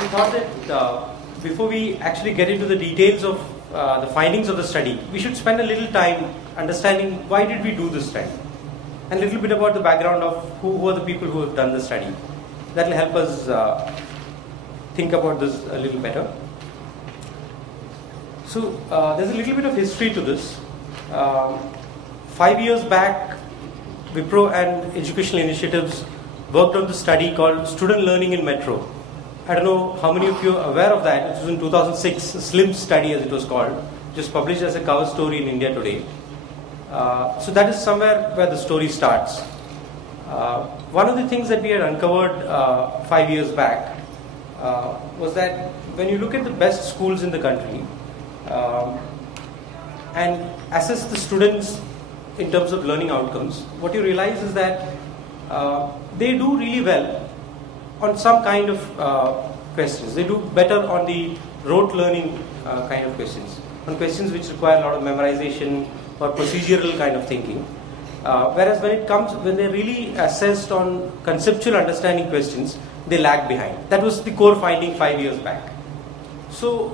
we thought that before we actually get into the details of the findings of the study, we should spend a little time understanding why did we do this study, and a little bit about the background of who are the people who have done the study. That will help us think about this a little better. So there's a little bit of history to this. 5 years back, Wipro and Educational Initiatives worked on the study called Student Learning in Metro. I don't know how many of you are aware of that. It was in 2006, a SLIM study as it was called, just published as a cover story in India Today. So that is somewhere where the story starts. One of the things that we had uncovered 5 years back was that when you look at the best schools in the country and assess the students in terms of learning outcomes, what you realize is that they do really well on some kind of questions. They do better on the rote learning kind of questions, on questions which require a lot of memorization or procedural kind of thinking. Whereas when they're really assessed on conceptual understanding questions, they lag behind. That was the core finding 5 years back. So,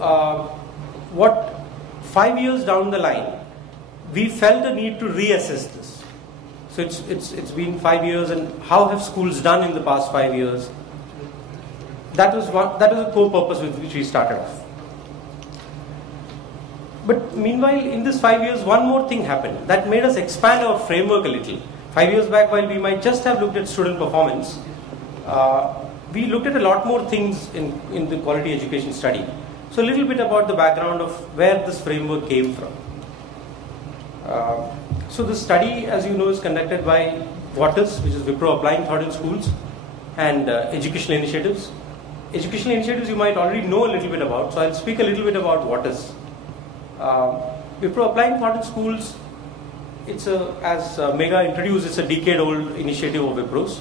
5 years down the line, we felt a need to reassess this. So it's been 5 years, and how have schools done in the past 5 years? That was a core purpose with which we started off. But meanwhile, in this 5 years, one more thing happened that made us expand our framework a little. 5 years back, while we might just have looked at student performance, we looked at a lot more things in the quality education study. So a little bit about the background of where this framework came from. So the study, as you know, is conducted by WATIS, which is Wipro Applying Thought in Schools, and Educational Initiatives. Educational Initiatives you might already know a little bit about, so I'll speak a little bit about WATIS. Wipro Applying Thought in Schools, as Megha introduced, it's a decade-old initiative of Wipro's.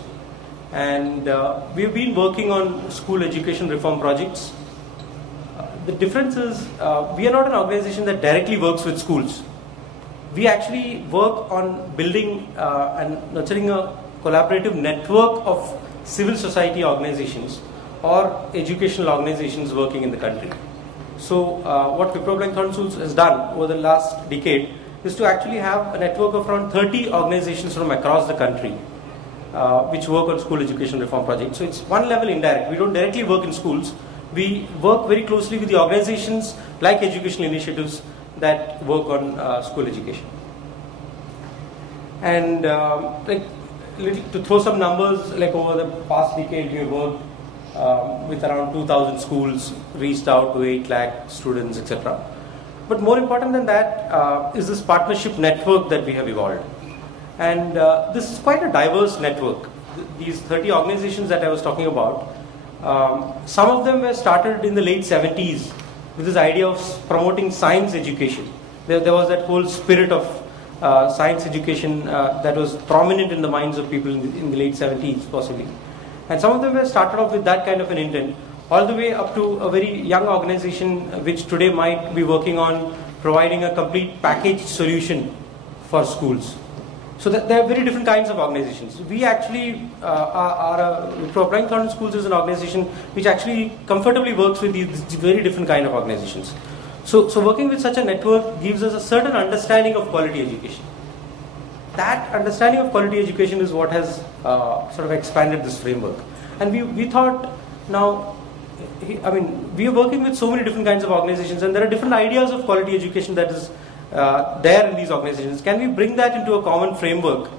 And we've been working on school education reform projects. The difference is we are not an organization that directly works with schools. We actually work on building and nurturing a collaborative network of civil society organizations or educational organizations working in the country. So what Wipro Applying Thought in Schools has done over the last decade is to actually have a network of around 30 organizations from across the country which work on school education reform projects. So it's one level indirect. We don't directly work in schools. We work very closely with the organizations like Educational Initiatives that work on school education. And to throw some numbers, like over the past decade, we worked with around 2,000 schools, reached out to 8 lakh students, etc. But more important than that is this partnership network that we have evolved. And this is quite a diverse network. These 30 organizations that I was talking about, some of them were started in the late 70s with this idea of promoting science education. There was that whole spirit of science education that was prominent in the minds of people in the late 70s possibly. And some of them were started off with that kind of an intent, all the way up to a very young organization which today might be working on providing a complete packaged solution for schools. So there are very different kinds of organizations. We actually Wipro Applying Thought in Schools is an organization which actually comfortably works with these very different kind of organizations. So working with such a network gives us a certain understanding of quality education. That understanding of quality education is what has sort of expanded this framework. And we thought, now, I mean, we are working with so many different kinds of organizations, and there are different ideas of quality education that is there in these organizations. Can we bring that into a common framework,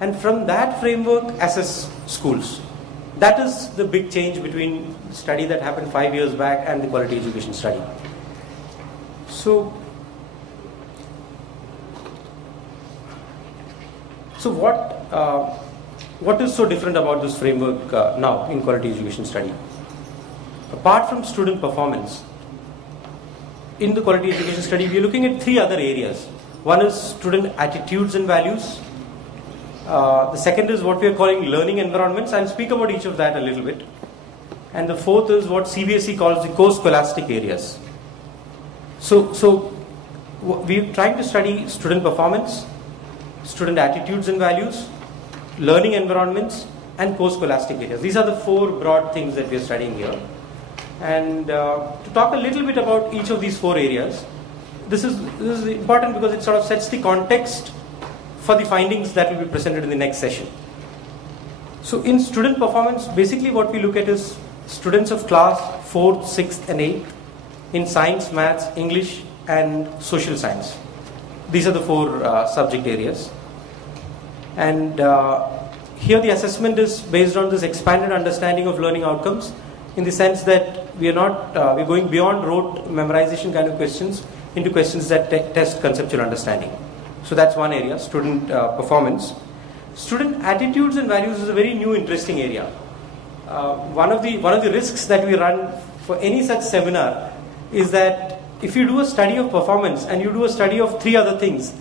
and from that framework assess schools? That is the big change between the study that happened 5 years back and the quality education study. So what is so different about this framework now in quality education study? Apart from student performance, in the quality education study, we are looking at 3 other areas. One is student attitudes and values. The second is what we are calling learning environments. I'll speak about each of that a little bit. And the fourth is what CBSE calls the co-scholastic areas. So we're trying to study student performance, student attitudes and values, learning environments, and co-scholastic areas. These are the 4 broad things that we are studying here. And to talk a little bit about each of these 4 areas, this is important because it sort of sets the context for the findings that will be presented in the next session. So in student performance, basically what we look at is students of class 4th, 6th and 8th in science, maths, English and social science. These are the 4 subject areas. And here the assessment is based on this expanded understanding of learning outcomes, in the sense that we are not, we're going beyond rote memorization kind of questions into questions that test conceptual understanding. So that's one area, student performance. Student attitudes and values is a very new, interesting area. One of the risks that we run for any such seminar is that if you do a study of performance and you do a study of 3 other things,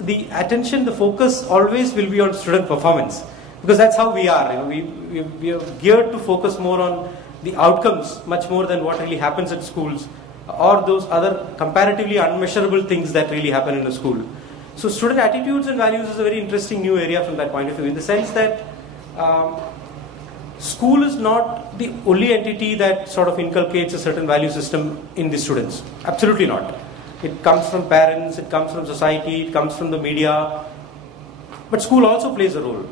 the attention, the focus always will be on student performance, because that's how we are. We are geared to focus more on the outcomes much more than what really happens at schools or those other comparatively unmeasurable things that really happen in a school. So student attitudes and values is a very interesting new area from that point of view, in the sense that school is not the only entity that sort of inculcates a certain value system in the students. Absolutely not. It comes from parents, it comes from society, it comes from the media, but school also plays a role.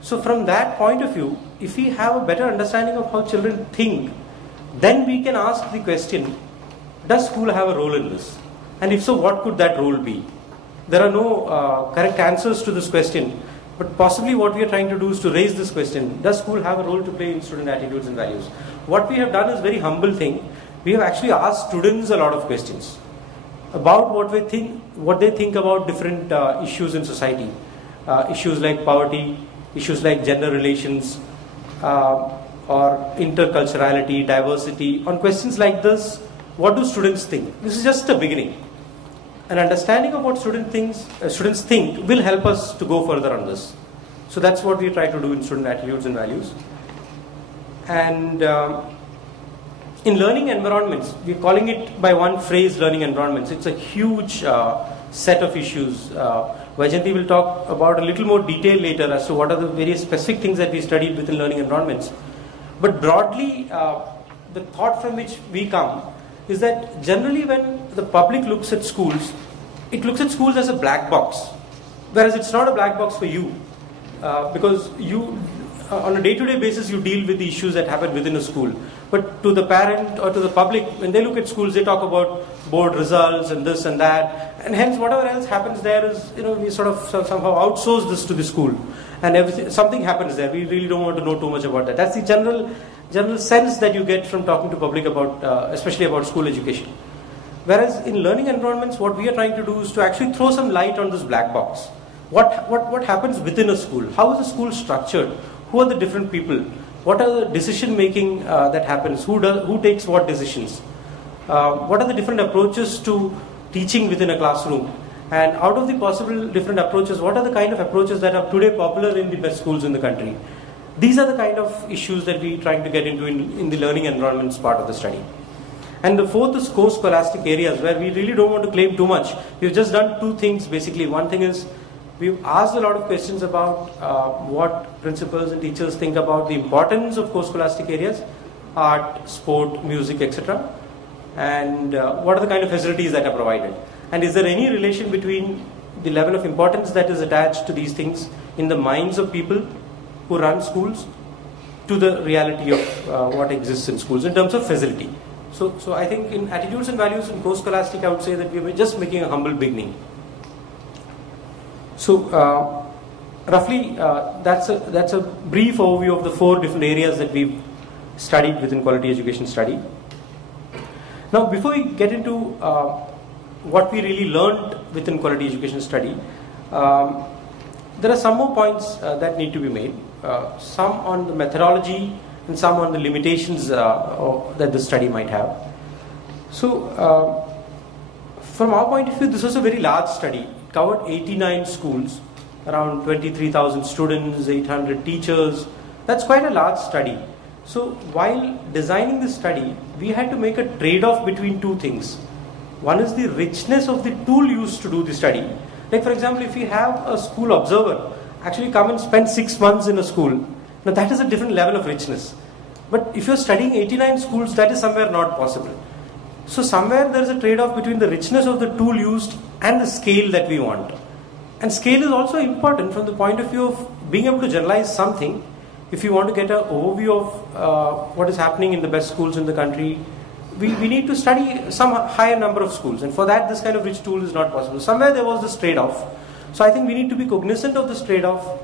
So from that point of view, if we have a better understanding of how children think, then we can ask the question, does school have a role in this? And if so, what could that role be? There are no correct answers to this question, but possibly what we are trying to do is to raise this question, does school have a role to play in student attitudes and values? What we have done is a very humble thing. We have actually asked students a lot of questions about what they think about different issues in society. Issues like poverty, issues like gender relations, or interculturality, diversity. On questions like this, what do students think? This is just a beginning. An understanding of what students think will help us to go further on this. So that's what we try to do in student attitudes and values. And in learning environments, we're calling it by one phrase learning environments. It's a huge set of issues. Vaijayanti will talk about a little more detail later as to what are the various specific things that we studied within learning environments. But broadly, the thought from which we come is that generally when the public looks at schools, it looks at schools as a black box, whereas it's not a black box for you, because you, on a day-to-day basis, you deal with the issues that happen within a school. But to the parent or to the public, when they look at schools, they talk about board results and this and that, and hence whatever else happens there is, we sort of somehow outsource this to the school, and something happens there. We really don't want to know too much about that. That's the general sense that you get from talking to public about, especially about school education. Whereas in learning environments, what we are trying to do is to actually throw some light on this black box. What happens within a school? How is a school structured? Who are the different people? What are the decision making that happens? Who takes what decisions? What are the different approaches to teaching within a classroom? And out of the possible different approaches, what are the kind of approaches that are today popular in the best schools in the country? These are the kind of issues that we're trying to get into in the learning environments part of the study. And the 4th is core scholastic areas, where we really don't want to claim too much. We've just done 2 things basically. One thing is we've asked a lot of questions about what principals and teachers think about the importance of core scholastic areas, art, sport, music, etc. And what are the kind of facilities that are provided. And is there any relation between the level of importance that is attached to these things in the minds of people who run schools to the reality of what exists in schools in terms of facility. So I think in attitudes and values in core scholastic, I would say that we were just making a humble beginning. So roughly that's a brief overview of the 4 different areas that we've studied within quality education study. Now before we get into what we really learned within quality education study, there are some more points that need to be made. Some on the methodology and some on the limitations that the study might have. So from our point of view, this was a very large study. It covered 89 schools, around 23,000 students, 800 teachers. That's quite a large study. So while designing this study, we had to make a trade-off between 2 things. One is the richness of the tool used to do the study. Like for example, if we have a school observer actually come and spend 6 months in a school, now that is a different level of richness. But if you're studying 89 schools, that is somewhere not possible. So somewhere there is a trade-off between the richness of the tool used and the scale that we want. And scale is also important from the point of view of being able to generalize something. If you want to get an overview of what is happening in the best schools in the country, we need to study some higher number of schools, and for that this kind of rich tool is not possible. Somewhere there was this trade-off. So I think we need to be cognizant of this trade-off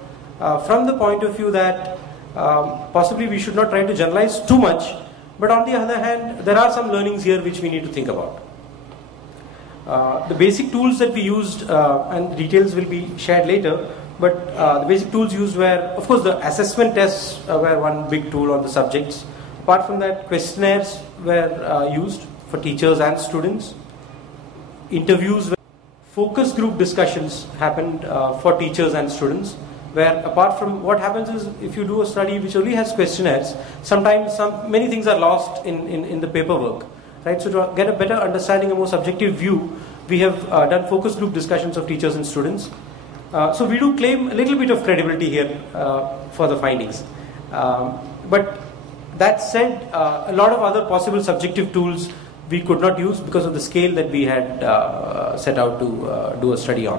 from the point of view that possibly we should not try to generalize too much, but on the other hand there are some learnings here which we need to think about. The basic tools that we used, and details will be shared later, but the basic tools used were, of course, the assessment tests were one big tool on the subjects. Apart from that, questionnaires were used for teachers and students. Interviews, focus group discussions happened for teachers and students, where apart from what happens is if you do a study which only has questionnaires, sometimes many things are lost in the paperwork. Right? So to get a better understanding, a more subjective view, we have done focus group discussions of teachers and students. So we do claim a little bit of credibility here for the findings. But that said, a lot of other possible subjective tools we could not use because of the scale that we had set out to do a study on.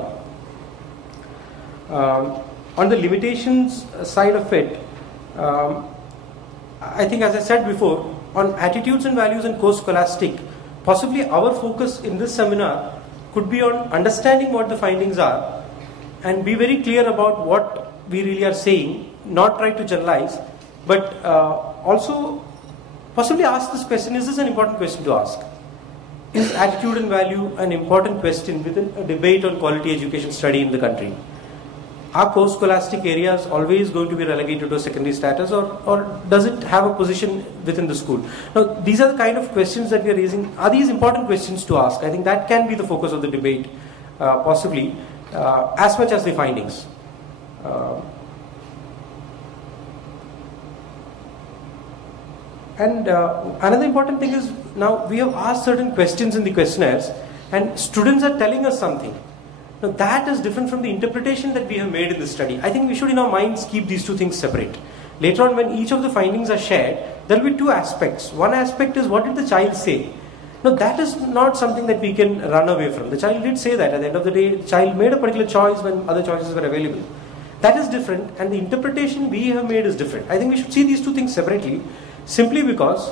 On the limitations side of it, I think, as I said before, on attitudes and values and core scholastic, possibly our focus in this seminar could be on understanding what the findings are and be very clear about what we really are saying, not try to generalize, but also possibly ask this question: is this an important question to ask? Is attitude and value an important question within a debate on quality education study in the country? Are core scholastic areas always going to be relegated to a secondary status, or does it have a position within the school? Now, these are the kind of questions that we are raising. Are these important questions to ask? I think that can be the focus of the debate, possibly, as much as the findings. And another important thing is, now we have asked certain questions in the questionnaires and students are telling us something. Now that is different from the interpretation that we have made in this study. I think we should in our minds keep these two things separate. Later on, when each of the findings are shared, there will be two aspects. One aspect is, what did the child say? Now that is not something that we can run away from. The child did say that. At the end of the day, the child made a particular choice when other choices were available. That is different, and the interpretation we have made is different. I think we should see these two things separately, simply because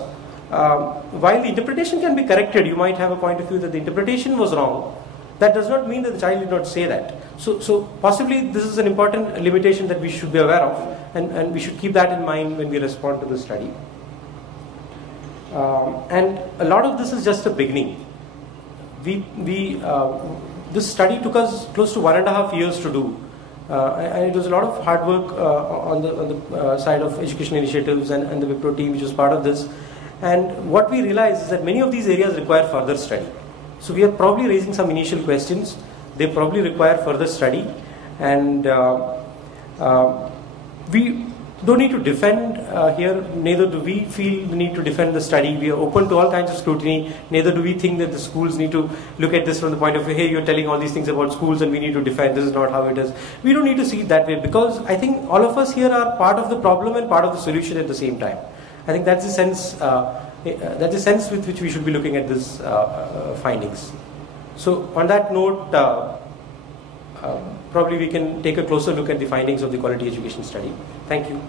while the interpretation can be corrected, you might have a point of view that the interpretation was wrong. That does not mean that the child did not say that. So possibly this is an important limitation that we should be aware of, and we should keep that in mind when we respond to the study. And a lot of this is just a beginning. This study took us close to 1.5 years to do. And it was a lot of hard work on the side of education initiatives and the Wipro team, which was part of this. And what we realized is that many of these areas require further study. So we are probably raising some initial questions. They probably require further study, and we don't need to defend here. Neither do we feel the need to defend the study. We are open to all kinds of scrutiny. Neither do we think that the schools need to look at this from the point of view, hey, you're telling all these things about schools and we need to defend. This is not how it is. We don't need to see it that way, because I think all of us here are part of the problem and part of the solution at the same time. I think that's the sense. That's the sense with which we should be looking at this findings. So on that note, probably we can take a closer look at the findings of the quality education study. Thank you.